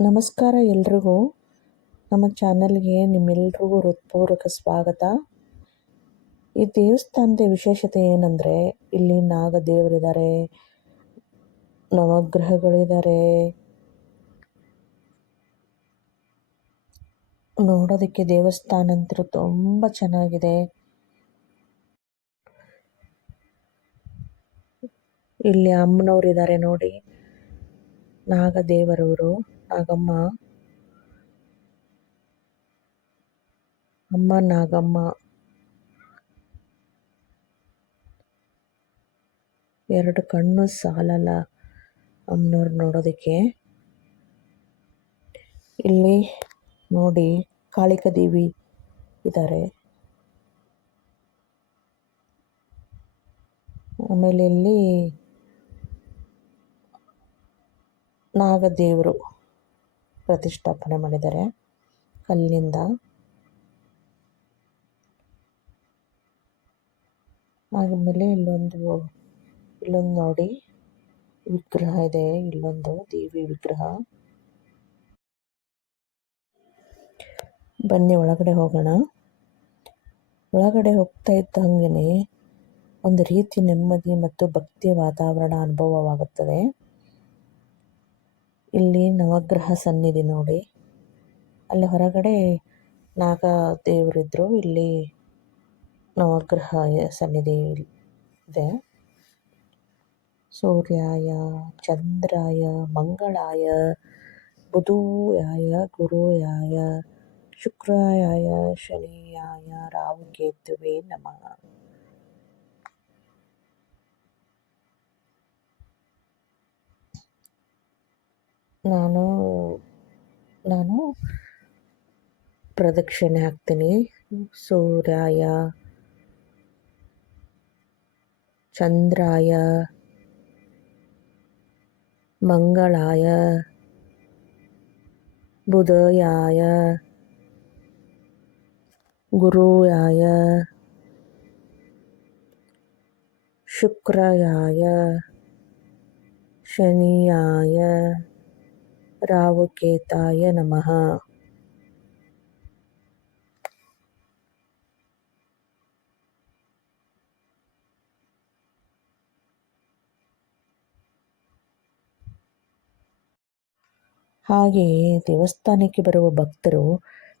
ನಮಸ್ಕಾರ ಎಲ್ರಿಗೂ. ನಮ್ಮ ಚಾನಲ್ಗೆ ನಿಮ್ಮೆಲ್ರಿಗೂ ಹೃತ್ಪೂರ್ವಕ ಸ್ವಾಗತ. ಈ ದೇವಸ್ಥಾನದ ವಿಶೇಷತೆ ಏನಂದರೆ, ಇಲ್ಲಿ ನಾಗದೇವರಿದ್ದಾರೆ, ನವಗ್ರಹಗಳಿದ್ದಾರೆ. ನೋಡೋದಕ್ಕೆ ದೇವಸ್ಥಾನ ಅಂತೂ ತುಂಬ ಚೆನ್ನಾಗಿದೆ. ಇಲ್ಲಿ ಅಮ್ಮನವರಿದ್ದಾರೆ ನೋಡಿ, ನಾಗದೇವರವರು, ನಾಗಮ್ಮ, ಅಮ್ಮ ನಾಗಮ್ಮ. ಎರಡು ಕಣ್ಣು ಸಾಲಲ್ಲ ಅಮ್ಮನವ್ರು ನೋಡೋದಕ್ಕೆ. ಇಲ್ಲಿ ನೋಡಿ ಕಾಳಿಕಾದೇವಿ ಇದ್ದಾರೆ. ಆಮೇಲೆ ಇಲ್ಲಿ ನಾಗದೇವರು ಪ್ರತಿಷ್ಠಾಪನೆ ಮಾಡಿದ್ದಾರೆ ಕಲ್ಲಿನಿಂದ. ಆಮೇಲೆ ಇಲ್ಲೊಂದು ನೋಡಿ ವಿಗ್ರಹ ಇದೆ, ಇಲ್ಲೊಂದು ದೇವಿ ವಿಗ್ರಹ. ಬನ್ನಿ ಒಳಗಡೆ ಹೋಗೋಣ. ಒಳಗಡೆ ಹೋಗ್ತಾ ಇದ್ದಂಗೆ ಒಂದು ರೀತಿ ನೆಮ್ಮದಿ ಮತ್ತು ಭಕ್ತಿಯ ವಾತಾವರಣ ಅನುಭವವಾಗುತ್ತದೆ. ಇಲ್ಲಿ ನವಗ್ರಹ ಸನ್ನಿಧಿ ನೋಡಿ, ಅಲ್ಲಿ ಹೊರಗಡೆ ನಾಗ ದೇವರಿದ್ರು, ಇಲ್ಲಿ ನವಗ್ರಹ ಸನ್ನಿಧಿ ಇದೆ. ಸೂರ್ಯಾಯ ಚಂದ್ರಾಯ ಮಂಗಳಾಯ ಬುಧಾಯ ಗುರುಯಾಯ ಶುಕ್ರಾಯ ಶನಿಯಾಯ ರಾಹುಕೇತುವೇ ನಮಃ. ನಾನು ಪ್ರದಕ್ಷಿಣೆ ಹಾಕ್ತೀನಿ. ಸೂರ್ಯಾಯ ಚಂದ್ರಾಯ ಮಂಗಳಾಯ ಬುಧಾಯ ಗುರುಯಾಯ ಶುಕ್ರಾಯ ಶನಿಯಾಯ ರಾಹುಕೇತಾಯ ನಮಃ. ಹಾಗೆಯೇ ದೇವಸ್ಥಾನಕ್ಕೆ ಬರುವ ಭಕ್ತರು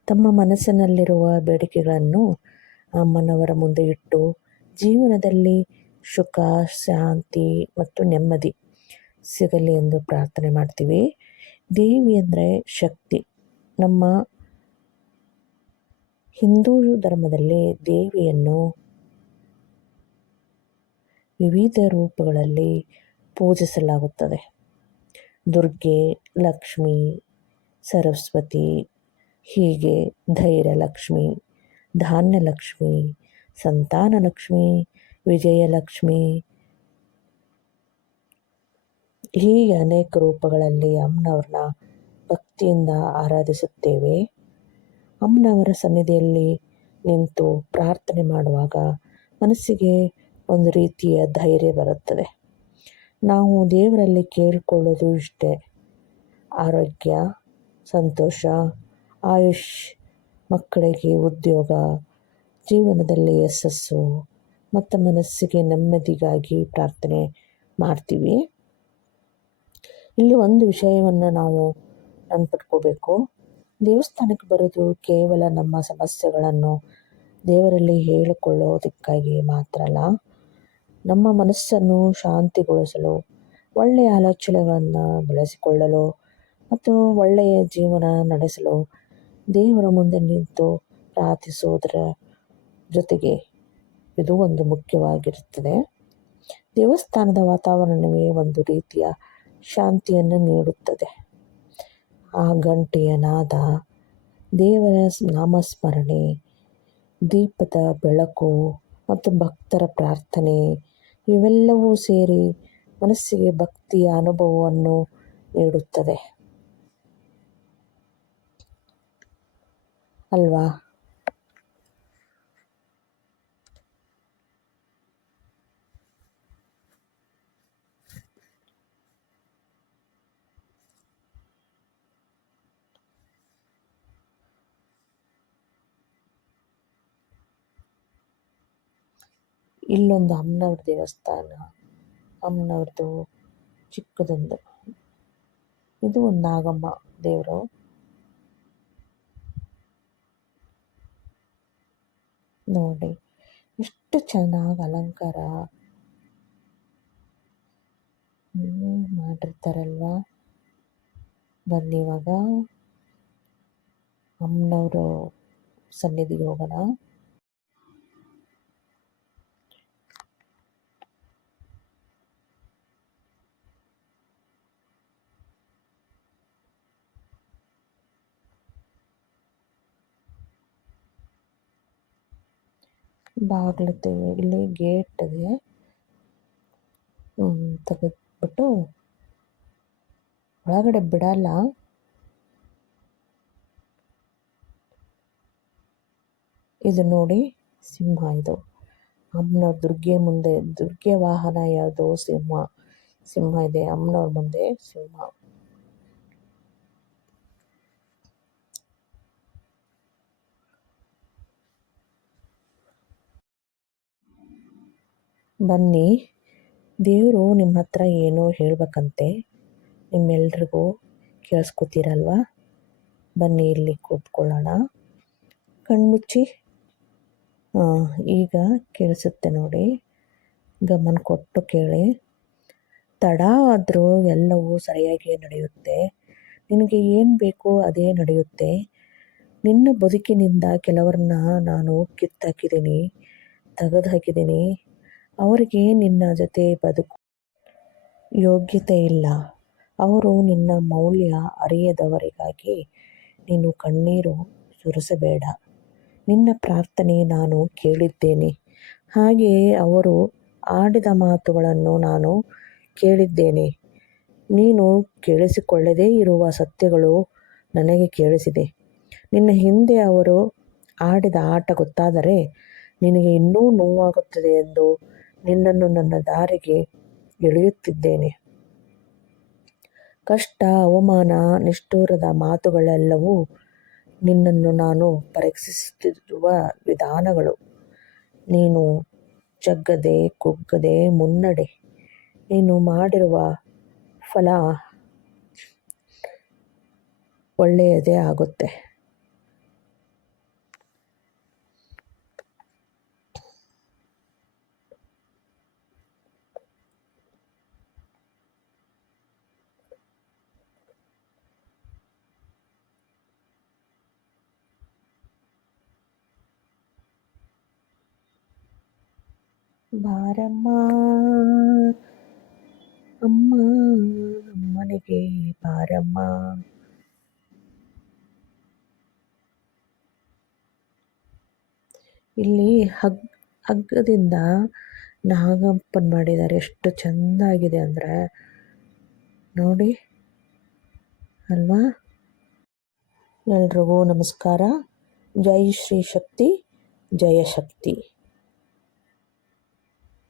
ತಮ್ಮ ಮನಸ್ಸಿನಲ್ಲಿರುವ ಬೇಡಿಕೆಗಳನ್ನು ಅಮ್ಮನವರ ಮುಂದೆ ಇಟ್ಟು ಜೀವನದಲ್ಲಿ ಸುಖ, ಶಾಂತಿ ಮತ್ತು ನೆಮ್ಮದಿ ಸಿಗಲಿ ಎಂದು ಪ್ರಾರ್ಥನೆ ಮಾಡ್ತೀವಿ. ದೇವಿ ಅಂದರೆ ಶಕ್ತಿ. ನಮ್ಮ ಹಿಂದೂ ಧರ್ಮದಲ್ಲಿ ದೇವಿಯನ್ನು ವಿವಿಧ ರೂಪಗಳಲ್ಲಿ ಪೂಜಿಸಲಾಗುತ್ತದೆ. ದುರ್ಗೆ, ಲಕ್ಷ್ಮಿ, ಸರಸ್ವತಿ, ಹೀಗೆ ಧೈರ್ಯಲಕ್ಷ್ಮಿ, ಧಾನ್ಯಲಕ್ಷ್ಮಿ, ಸಂತಾನಲಕ್ಷ್ಮಿ, ವಿಜಯಲಕ್ಷ್ಮಿ, ಹೀಗೆ ಅನೇಕ ರೂಪಗಳಲ್ಲಿ ಅಮ್ಮನವ್ರನ್ನ ಭಕ್ತಿಯಿಂದ ಆರಾಧಿಸುತ್ತೇವೆ. ಅಮ್ಮನವರ ಸನ್ನಿಧಿಯಲ್ಲಿ ನಿಂತು ಪ್ರಾರ್ಥನೆ ಮಾಡುವಾಗ ಮನಸ್ಸಿಗೆ ಒಂದು ರೀತಿಯ ಧೈರ್ಯ ಬರುತ್ತದೆ. ನಾವು ದೇವರಲ್ಲಿ ಕೇಳಿಕೊಳ್ಳೋದು ಇಷ್ಟೇ: ಆರೋಗ್ಯ, ಸಂತೋಷ, ಆಯುಷ್, ಮಕ್ಕಳಿಗೆ ಉದ್ಯೋಗ, ಜೀವನದಲ್ಲಿ ಯಶಸ್ಸು ಮತ್ತು ಮನಸ್ಸಿಗೆ ನೆಮ್ಮದಿಗಾಗಿ ಪ್ರಾರ್ಥನೆ ಮಾಡ್ತೀವಿ. ಇಲ್ಲಿ ಒಂದು ವಿಷಯವನ್ನು ನಾವು ನೆನಪಿಟ್ಕೋಬೇಕು: ದೇವಸ್ಥಾನಕ್ಕೆ ಬರೋದು ಕೇವಲ ನಮ್ಮ ಸಮಸ್ಯೆಗಳನ್ನು ದೇವರಲ್ಲಿ ಹೇಳಿಕೊಳ್ಳೋದಕ್ಕಾಗಿ ಮಾತ್ರ ಅಲ್ಲ, ನಮ್ಮ ಮನಸ್ಸನ್ನು ಶಾಂತಿಗೊಳಿಸಲು, ಒಳ್ಳೆಯ ಆಲೋಚನೆಗಳನ್ನು ಬೆಳೆಸಿಕೊಳ್ಳಲು ಮತ್ತು ಒಳ್ಳೆಯ ಜೀವನ ನಡೆಸಲು ದೇವರ ಮುಂದೆ ನಿಂತು ಪ್ರಾರ್ಥಿಸುವುದರ ಜೊತೆಗೆ ಇದು ಒಂದು ಮುಖ್ಯವಾಗಿರುತ್ತದೆ. ದೇವಸ್ಥಾನದ ವಾತಾವರಣವೇ ಒಂದು ರೀತಿಯ ಶಾಂತಿಯನ್ನು ನೀಡುತ್ತದೆ. ಆ ಗಂಟೆಯ ನಾದ, ದೇವರ ನಾಮಸ್ಮರಣೆ, ದೀಪದ ಬೆಳಕು ಮತ್ತು ಭಕ್ತರ ಪ್ರಾರ್ಥನೆ ಇವೆಲ್ಲವೂ ಸೇರಿ ಮನಸ್ಸಿಗೆ ಭಕ್ತಿಯ ಅನುಭವವನ್ನು ನೀಡುತ್ತದೆ ಅಲ್ವಾ? ಇಲ್ಲೊಂದು ಅಮ್ಮನವ್ರ ದೇವಸ್ಥಾನ, ಅಮ್ಮನವ್ರದ್ದು ಚಿಕ್ಕದೊಂದು. ಇದು ಒಂದು ನಾಗಮ್ಮ ದೇವರು. ನೋಡಿ ಎಷ್ಟು ಚೆನ್ನಾಗಿ ಅಲಂಕಾರ ಮಾಡಿರ್ತಾರಲ್ವ. ಬನ್ನಿ ಇವಾಗ ಅಮ್ಮನವರು ಸನ್ನಿಧಿಗೆ ಹೋಗೋಣ. ಬಾಗಿಲುತ್ತೆ, ಇಲ್ಲಿ ಗೇಟ್ ಇದೆ, ತೆಗೆದ್ಬಿಟ್ಟು ಒಳಗಡೆ ಬಿಡಲ್ಲ. ಇದು ನೋಡಿ ಸಿಂಹ. ಇದು ಅಮ್ಮನವ್ರ ದುರ್ಗೆ ಮುಂದೆ, ದುರ್ಗೆ ವಾಹನ ಯಾವುದು? ಸಿಂಹ. ಸಿಂಹ ಇದೆ ಅಮ್ಮನವ್ರ ಮುಂದೆ, ಸಿಂಹ. ಬನ್ನಿ, ದೇವರು ನಿಮ್ಮ ಹತ್ರ ಏನೋ ಹೇಳ್ಬೇಕಂತೆ, ನಿಮ್ಮೆಲ್ರಿಗೂ ಕೇಳಿಸ್ಕೊತೀರಲ್ವ. ಬನ್ನಿ ಇಲ್ಲಿ ಕೂತ್ಕೊಳ್ಳೋಣ. ಕಣ್ಮುಚ್ಚಿ. ಈಗ ಕೇಳಿಸುತ್ತೆ ನೋಡಿ, ಗಮನ ಕೊಟ್ಟು ಕೇಳಿ. ತಡ ಆದರೂ ಎಲ್ಲವೂ ಸರಿಯಾಗಿ ನಡೆಯುತ್ತೆ. ನಿನಗೆ ಏನು ಬೇಕೋ ಅದೇ ನಡೆಯುತ್ತೆ. ನಿನ್ನ ಬದುಕಿನಿಂದ ಕೆಲವರನ್ನ ನಾನು ಕಿತ್ತಾಕಿದ್ದೀನಿ, ತೆಗೆದು ಹಾಕಿದ್ದೀನಿ. ಅವರಿಗೆ ನಿನ್ನ ಜೊತೆ ಬದುಕು ಯೋಗ್ಯತೆ ಇಲ್ಲ. ಅವರು ನಿನ್ನ ಮೌಲ್ಯ ಅರಿಯದವರಿಗಾಗಿ ನೀನು ಕಣ್ಣೀರು ಸುರಿಸಬೇಡ. ನಿನ್ನ ಪ್ರಾರ್ಥನೆ ನಾನು ಕೇಳಿದ್ದೇನೆ, ಹಾಗೆಯೇ ಅವರು ಆಡಿದ ಮಾತುಗಳನ್ನು ನಾನು ಕೇಳಿದ್ದೇನೆ. ನೀನು ಕೇಳಿಸಿಕೊಳ್ಳದೇ ಇರುವ ಸತ್ಯಗಳು ನನಗೆ ಕೇಳಿಸಿದೆ. ನಿನ್ನ ಹಿಂದೆ ಅವರು ಆಡಿದ ಆಟ ಗೊತ್ತಾದರೆ ನಿನಗೆ ಇನ್ನೂ ನೋವಾಗುತ್ತದೆ ಎಂದು ನಿನ್ನನ್ನು ನನ್ನ ದಾರಿಗೆ ಎಳೆಯುತ್ತಿದ್ದೇನೆ. ಕಷ್ಟ, ಅವಮಾನ, ನಿಷ್ಠುರದ ಮಾತುಗಳೆಲ್ಲವೂ ನಿನ್ನನ್ನು ನಾನು ಪರೀಕ್ಷಿಸುತ್ತಿರುವ ವಿಧಾನಗಳು. ನೀನು ಜಗ್ಗದೆ ಕುಗ್ಗದೆ ಮುನ್ನಡೆ. ನೀನು ಮಾಡಿರುವ ಫಲ ಒಳ್ಳೆಯದೇ ಆಗುತ್ತೆ. ಬಾರಮ್ಮ ಅಮ್ಮ, ಅಮ್ಮನಿಗೆ ಬಾರಮ್ಮ. ಇಲ್ಲಿ ಹಗ್ಗದಿಂದ ನಾಗಪ್ಪನ್ ಮಾಡಿದ್ದಾರೆ. ಎಷ್ಟು ಚೆಂದಾಗಿದೆ ಅಂದರೆ ನೋಡಿ ಅಲ್ವಾ. ಎಲ್ರಿಗೂ ನಮಸ್ಕಾರ. ಜೈ ಶ್ರೀ ಶಕ್ತಿ, ಜಯ ಶಕ್ತಿ.